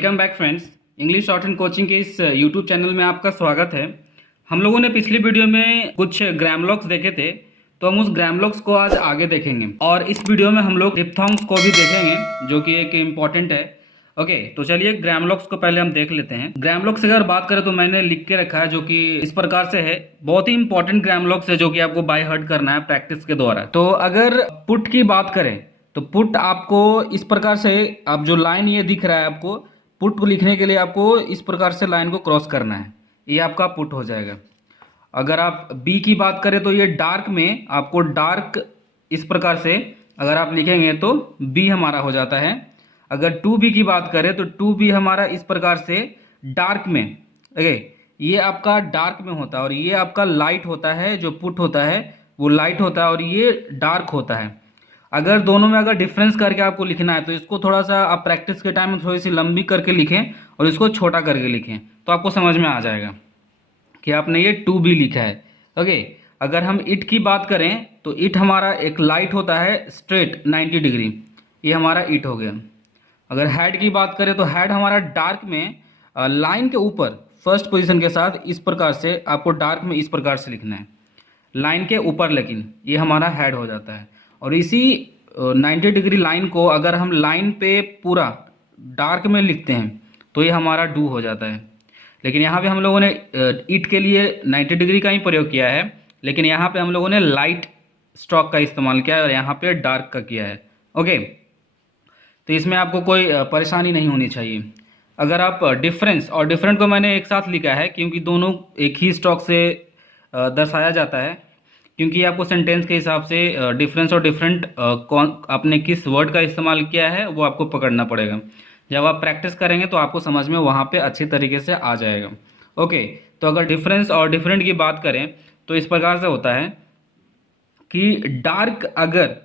Welcome back friends. English short and coaching के इस YouTube channel में आपका स्वागत है। हम लोगों ने पिछली वीडियो में कुछ ग्रामलॉक्स देखे थे, तो हम उस ग्रामलॉक्स को आज आगे देखेंगे और इस वीडियो में हम लोग डिप्थॉन्ग्स को भी देखेंगे जो कि एक इम्पॉर्टेंट है। ओके, तो चलिए ग्रामलॉक्स को पहले हम देख लेते हैं। ग्रामलॉक्स अगर बात करें तो मैंने लिख के रखा है जो कि इस प्रकार से है। बहुत ही इंपॉर्टेंट ग्रामलॉक्स है जो कि आपको बाय हार्ट करना है प्रैक्टिस के द्वारा। तो अगर पुट की बात करें तो पुट आपको इस प्रकार से, आप जो लाइन ये दिख रहा है आपको, पुट को लिखने के लिए आपको इस प्रकार से लाइन को क्रॉस करना है, ये आपका पुट हो जाएगा। अगर आप बी की बात करें तो ये डार्क में आपको डार्क इस प्रकार से अगर आप लिखेंगे तो बी हमारा हो जाता है। अगर टू बी की बात करें तो टू बी हमारा इस प्रकार से डार्क में, ओके, ये आपका डार्क में होता है और ये आपका लाइट होता है। जो पुट होता है वो लाइट होता है और ये डार्क होता है। अगर दोनों में अगर डिफरेंस करके आपको लिखना है तो इसको थोड़ा सा आप प्रैक्टिस के टाइम में थोड़ी सी लंबी करके लिखें और इसको छोटा करके लिखें तो आपको समझ में आ जाएगा कि आपने ये टू बी लिखा है। ओके, अगर हम इट की बात करें तो इट हमारा एक लाइट होता है स्ट्रेट 90 डिग्री, ये हमारा इट हो गया। अगर हेड की बात करें तो हेड हमारा डार्क में लाइन के ऊपर फर्स्ट पोजीशन के साथ इस प्रकार से आपको डार्क में इस प्रकार से लिखना है, लाइन के ऊपर, लेकिन ये हमारा हेड हो जाता है। और इसी 90 डिग्री लाइन को अगर हम लाइन पे पूरा डार्क में लिखते हैं तो ये हमारा डू हो जाता है। लेकिन यहाँ पे हम लोगों ने इट के लिए 90 डिग्री का ही प्रयोग किया है, लेकिन यहाँ पे हम लोगों ने लाइट स्ट्रोक का इस्तेमाल किया है और यहाँ पे डार्क का किया है। ओके, तो इसमें आपको कोई परेशानी नहीं होनी चाहिए। अगर आप डिफरेंस और डिफरेंट को मैंने एक साथ लिखा है क्योंकि दोनों एक ही स्ट्रोक से दर्शाया जाता है, क्योंकि आपको सेंटेंस के हिसाब से डिफरेंस और डिफरेंट कौन आपने किस वर्ड का इस्तेमाल किया है वो आपको पकड़ना पड़ेगा। जब आप प्रैक्टिस करेंगे तो आपको समझ में वहाँ पे अच्छी तरीके से आ जाएगा। ओके, तो अगर डिफरेंस और डिफरेंट की बात करें तो इस प्रकार से होता है कि डार्क अगर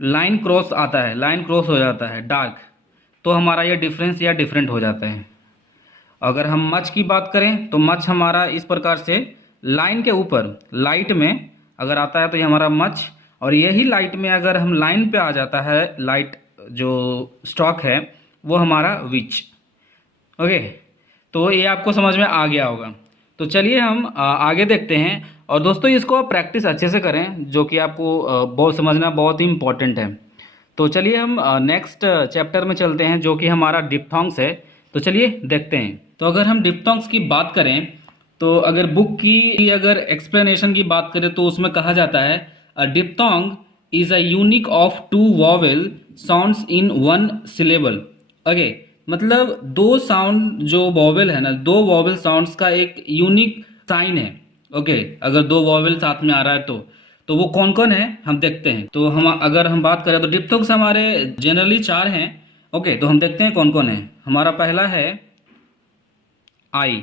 लाइन क्रॉस आता है, लाइन क्रॉस हो जाता है डार्क, तो हमारा ये डिफरेंस या डिफरेंट हो जाता है। अगर हम मच की बात करें तो मच हमारा इस प्रकार से लाइन के ऊपर लाइट में अगर आता है तो ये हमारा मच, और यही लाइट में अगर हम लाइन पे आ जाता है, लाइट जो स्ट्रोक है वो हमारा विच। ओके, तो ये आपको समझ में आ गया होगा। तो चलिए हम आगे देखते हैं। और दोस्तों इसको आप प्रैक्टिस अच्छे से करें जो कि आपको बहुत समझना बहुत ही इम्पोर्टेंट है। तो चलिए हम नेक्स्ट चैप्टर में चलते हैं जो कि हमारा डिप्थॉन्ग्स है। तो चलिए देखते हैं। तो अगर हम डिप्थॉन्ग्स की बात करें तो अगर बुक की अगर एक्सप्लेनेशन की बात करें तो उसमें कहा जाता है a diphthong is a unique of two vowel sounds in one syllable. Okay, मतलब दो साउंड जो वॉवेल है ना, दो वॉवेल साउंड्स का एक यूनिक साइन है। ओके, अगर दो वॉवेल साथ में आ रहा है तो वो कौन कौन है हम देखते हैं। तो हम अगर हम बात करें तो डिप्थॉन्ग्स हमारे जनरली चार हैं। ओके, तो हम देखते हैं कौन कौन है। हमारा पहला है आई।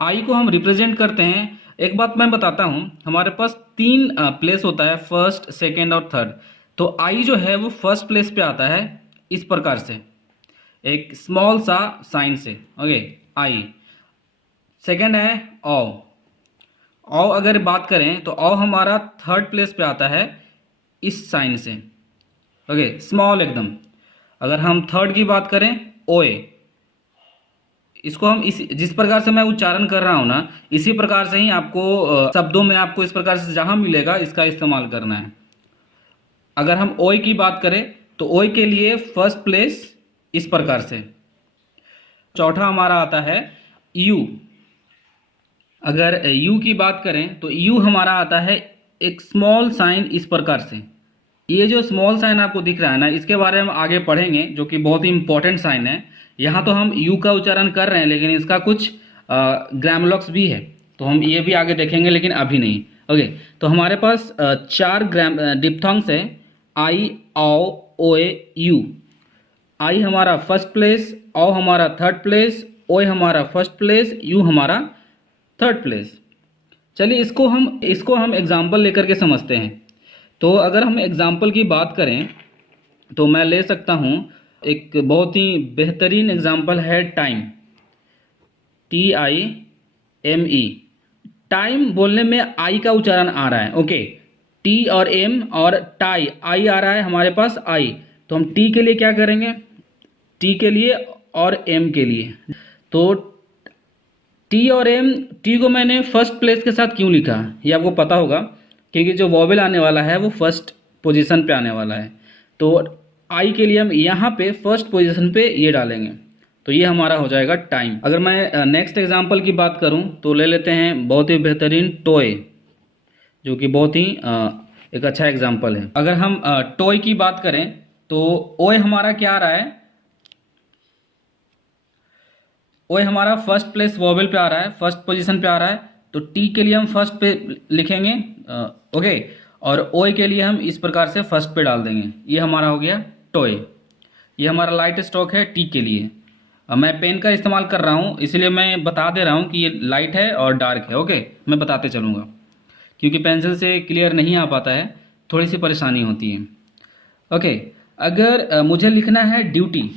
आई को हम रिप्रेजेंट करते हैं। एक बात मैं बताता हूं, हमारे पास तीन प्लेस होता है, फर्स्ट, सेकेंड और थर्ड। तो आई जो है वो फर्स्ट प्लेस पे आता है इस प्रकार से, एक स्मॉल सा साइन से। ओके, आई। सेकेंड है औ। औ अगर बात करें तो औ हमारा थर्ड प्लेस पे आता है इस साइन से। ओके, स्मॉल एकदम। अगर हम थर्ड की बात करें ओए, इसको हम इस जिस प्रकार से मैं उच्चारण कर रहा हूं ना, इसी प्रकार से ही आपको शब्दों में आपको इस प्रकार से जहां मिलेगा इसका इस्तेमाल करना है। अगर हम ओए की बात करें तो ओए के लिए फर्स्ट प्लेस इस प्रकार से। चौथा हमारा आता है यू। अगर यू की बात करें तो यू हमारा आता है एक स्मॉल साइन इस प्रकार से। ये जो स्मॉल साइन आपको दिख रहा है ना, इसके बारे में आगे पढ़ेंगे जो कि बहुत ही इंपॉर्टेंट साइन है। यहाँ तो हम यू का उच्चारण कर रहे हैं लेकिन इसका कुछ ग्रामलॉक्स भी है, तो हम ये भी आगे देखेंगे लेकिन अभी नहीं। ओके, तो हमारे पास चार डिप्थॉन्ग्स है, आई, औ, ओए, यू। आई हमारा फर्स्ट प्लेस, औ हमारा थर्ड प्लेस, ओए हमारा फर्स्ट प्लेस, यू हमारा थर्ड प्लेस। चलिए इसको हम एग्जाम्पल लेकर के समझते हैं। तो अगर हम एग्जाम्पल की बात करें तो मैं ले सकता हूं, एक बहुत ही बेहतरीन एग्जाम्पल है टाइम, TIME। टाइम बोलने में आई का उच्चारण आ रहा है। ओके, टी और एम और टाई, आई आ रहा है हमारे पास आई, तो हम टी के लिए क्या करेंगे, टी के लिए और एम के लिए। तो टी और एम, टी को मैंने फर्स्ट प्लेस के साथ क्यों लिखा ये आपको पता होगा, क्योंकि जो वॉवेल आने वाला है वो फर्स्ट पोजीशन पे आने वाला है। तो आई के लिए हम यहाँ पे फर्स्ट पोजीशन पे ये डालेंगे, तो ये हमारा हो जाएगा टाइम। अगर मैं नेक्स्ट एग्जांपल की बात करूँ तो ले लेते हैं बहुत ही बेहतरीन टॉय, जो कि बहुत ही एक अच्छा एग्जांपल है। अगर हम टॉय की बात करें तो ओए हमारा क्या आ रहा है, ओए हमारा फर्स्ट प्लेस वॉवेल पे आ रहा है, फर्स्ट पोजीशन पे आ रहा है। तो टी के लिए हम फर्स्ट पे लिखेंगे, ओके, और ओए के लिए हम इस प्रकार से फर्स्ट पे डाल देंगे। ये हमारा हो गया टॉय। ये हमारा लाइट स्टॉक है टी के लिए। मैं पेन का इस्तेमाल कर रहा हूँ इसलिए मैं बता दे रहा हूँ कि ये लाइट है और डार्क है, ओके, मैं बताते चलूँगा, क्योंकि पेंसिल से क्लियर नहीं आ पाता है, थोड़ी सी परेशानी होती है। ओके, अगर मुझे लिखना है ड्यूटी,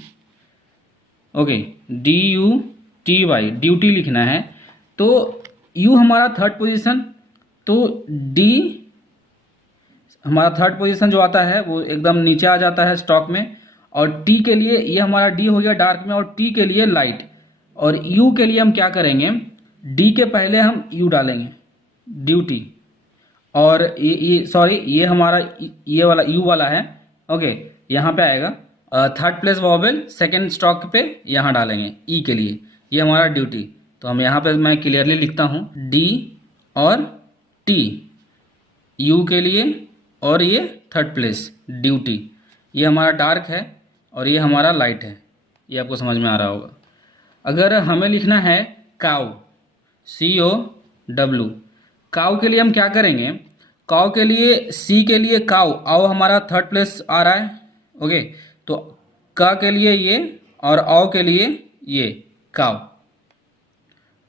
ओके, DUTY, ड्यूटी लिखना है, तो U हमारा थर्ड पोजीशन, तो D हमारा थर्ड पोजीशन जो आता है वो एकदम नीचे आ जाता है स्टॉक में। और T के लिए ये हमारा D हो गया डार्क में, और T के लिए लाइट। और U के लिए हम क्या करेंगे, D के पहले हम U डालेंगे, ड्यूटी। और ये सॉरी, ये हमारा ये वाला U वाला है, ओके, यहाँ पे आएगा third place vowel second stock पे यहाँ डालेंगे ई के लिए, ये हमारा ड्यूटी। तो हम यहाँ पे मैं क्लियरली लिखता हूँ डी और टी, यू के लिए, और ये थर्ड प्लेस ड्यूटी। ये हमारा डार्क है और ये हमारा लाइट है, ये आपको समझ में आ रहा होगा। अगर हमें लिखना है काऊ, COW, काऊ के लिए हम क्या करेंगे, काऊ के लिए सी के लिए काऊ, आओ हमारा थर्ड प्लेस आ रहा है, ओके, तो का के लिए ये और औ के लिए ये काव,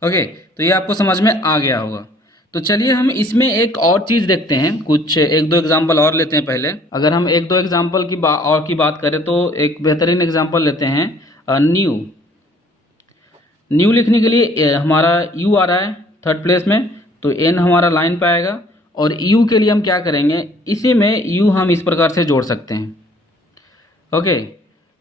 ओके, तो ये आपको समझ में आ गया होगा। तो चलिए हम इसमें एक और चीज़ देखते हैं, कुछ एक दो एग्जांपल और लेते हैं पहले। अगर हम एक दो एग्जांपल की बात करें तो एक बेहतरीन एग्जांपल लेते हैं न्यू। न्यू लिखने के लिए हमारा यू आ रहा है थर्ड प्लेस में, तो एन हमारा लाइन पे आएगा। और यू के लिए हम क्या करेंगे, इसी में यू हम इस प्रकार से जोड़ सकते हैं, ओके।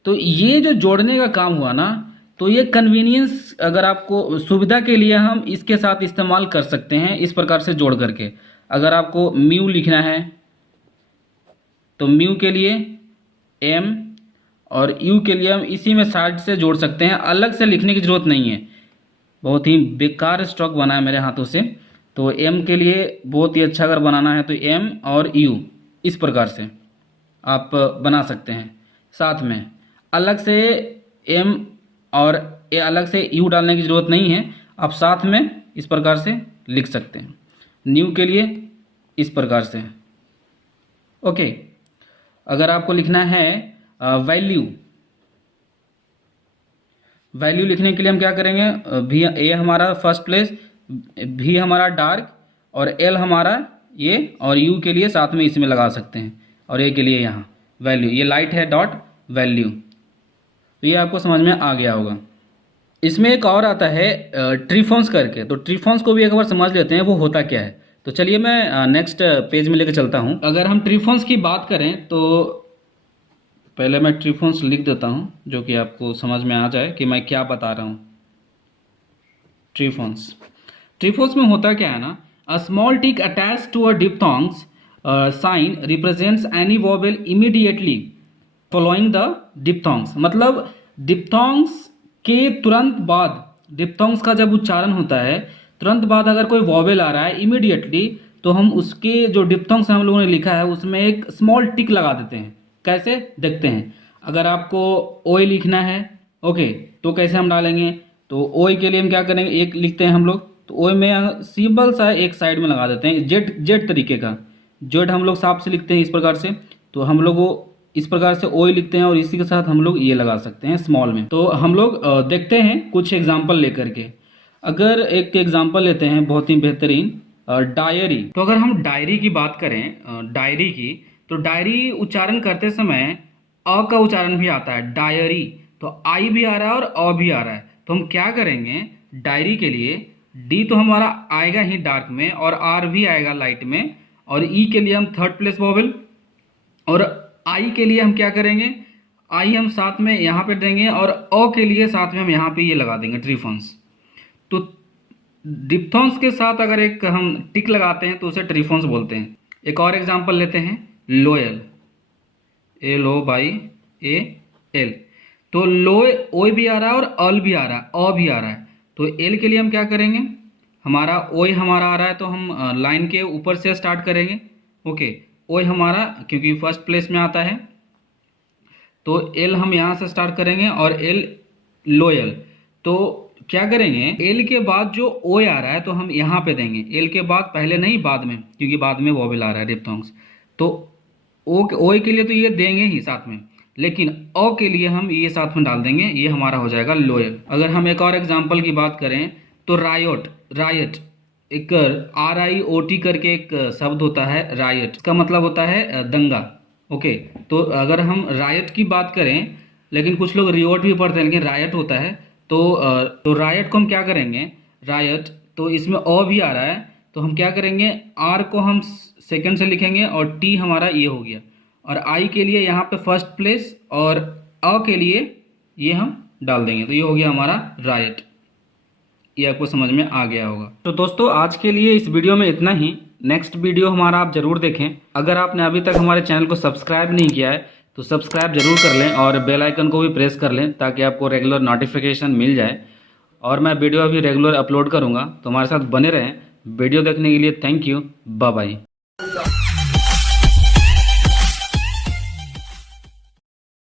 तो ये जो जोड़ने का काम हुआ ना, तो ये कन्वीनियंस, अगर आपको सुविधा के लिए हम इसके साथ इस्तेमाल कर सकते हैं इस प्रकार से जोड़ करके। अगर आपको म्यू लिखना है तो म्यू के लिए एम, और यू के लिए हम इसी में साइड से जोड़ सकते हैं, अलग से लिखने की ज़रूरत नहीं है। बहुत ही बेकार स्ट्रोक बना है मेरे हाथों से। तो एम के लिए बहुत ही अच्छा अगर बनाना है तो एम और यू इस प्रकार से आप बना सकते हैं। साथ में अलग से एम और ए अलग से यू डालने की ज़रूरत नहीं है, आप साथ में इस प्रकार से लिख सकते हैं। न्यू के लिए इस प्रकार से, ओके। अगर आपको लिखना है वैल्यू, वैल्यू लिखने के लिए हम क्या करेंगे, भी ए हमारा फर्स्ट प्लेस, भी हमारा डार्क, और एल हमारा ये, और यू के लिए साथ में इसमें लगा सकते हैं, और ए के लिए यहाँ वैल्यू, ये लाइट है डॉट वैल्यू। तो ये आपको समझ में आ गया होगा। इसमें एक और आता है ट्रीफॉन्स करके, तो ट्रीफॉन्स को भी एक बार समझ लेते हैं वो होता क्या है। तो चलिए मैं नेक्स्ट पेज में लेकर चलता हूँ। अगर हम ट्रीफॉन्स की बात करें तो पहले मैं ट्रीफॉन्स लिख देता हूँ, जो कि आपको समझ में आ जाए कि मैं क्या बता रहा हूँ। ट्रीफॉन्स, ट्रीफॉन्स में होता क्या है ना, a small tick attach to a diphthongs sign represents any vowel immediately following the diphthongs. मतलब डिप्थॉन्ग्स के तुरंत बाद, डिप्थॉन्ग्स का जब उच्चारण होता है तुरंत बाद अगर कोई वॉवेल आ रहा है इमीडिएटली, तो हम उसके जो डिप्थॉन्ग्स हम लोगों ने लिखा है उसमें एक स्मॉल टिक लगा देते हैं। कैसे देखते हैं, अगर आपको ओए लिखना है, ओके, तो कैसे हम डालेंगे, तो ओए के लिए हम क्या करेंगे, एक लिखते हैं हम लोग, तो ओए में सिंपल सा एक साइड में लगा देते हैं, जेड जेड तरीके का, जेड हम लोग साफ से लिखते हैं इस प्रकार से। तो हम लोग वो इस प्रकार से ओए लिखते हैं और इसी के साथ हम लोग ये लगा सकते हैं स्मॉल में। तो हम लोग देखते हैं कुछ एग्जाम्पल लेकर के। अगर एक एग्जाम्पल लेते हैं बहुत ही बेहतरीन, डायरी। तो अगर हम डायरी की बात करें, डायरी की, तो डायरी उच्चारण करते समय अ का उच्चारण भी आता है, डायरी, तो आई भी आ रहा है और अ भी आ रहा है। तो हम क्या करेंगे, डायरी के लिए डी तो हमारा आएगा ही डार्क में, और आर भी आएगा लाइट में, और ई के लिए हम थर्ड प्लेस वोवेल, और आई के लिए हम क्या करेंगे, आई हम साथ में यहाँ पे देंगे और अ के लिए साथ में हम यहाँ पे ये लगा देंगे ट्रीफॉन्स। तो डिप्थॉन्स के साथ अगर एक हम टिक लगाते हैं तो उसे ट्रीफॉन्स बोलते हैं। एक और एग्जांपल लेते हैं, लोयल, LOYAL। तो लोय ओय भी आ रहा है और अल भी आ रहा है, अ भी आ रहा है। तो एल के लिए हम क्या करेंगे, हमारा ओय हमारा आ रहा है तो हम लाइन के ऊपर से स्टार्ट करेंगे। ओके, ओय हमारा क्योंकि फर्स्ट प्लेस में आता है तो एल हम यहाँ से स्टार्ट करेंगे और एल लोयल। तो क्या करेंगे, एल के बाद जो ओय आ रहा है तो हम यहाँ पे देंगे, एल के बाद, पहले नहीं बाद में, क्योंकि बाद में वॉवेल आ रहा है डिप्थॉन्ग्स। तो ओ ओय के लिए तो ये देंगे ही साथ में, लेकिन अ के लिए हम ये साथ में डाल देंगे, ये हमारा हो जाएगा लोयल। अगर हम एक और एग्जांपल की बात करें तो रायोट, रायट, एक RIOT करके एक शब्द होता है रायट, इसका मतलब होता है दंगा। ओके, तो अगर हम रायट की बात करें, लेकिन कुछ लोग रियोट भी पढ़ते हैं लेकिन रायट होता है, तो रायट को हम क्या करेंगे, रायट, तो इसमें अ भी आ रहा है तो हम क्या करेंगे, आर को हम सेकंड से लिखेंगे और टी हमारा ये हो गया, और आई के लिए यहाँ पे फर्स्ट प्लेस और अ के लिए ये हम डाल देंगे, तो ये हो गया हमारा रायट। ये आपको समझ में आ गया होगा। तो दोस्तों आज के लिए इस वीडियो में इतना ही। नेक्स्ट वीडियो हमारा आप जरूर देखें। अगर आपने अभी तक हमारे चैनल को सब्सक्राइब नहीं किया है तो सब्सक्राइब जरूर कर लें और बेल आइकन को भी प्रेस कर लें ताकि आपको रेगुलर नोटिफिकेशन मिल जाए। और मैं वीडियो अभी रेगुलर अपलोड करूँगा, तो हमारे साथ बने रहें। वीडियो देखने के लिए थैंक यू, बाय बाय।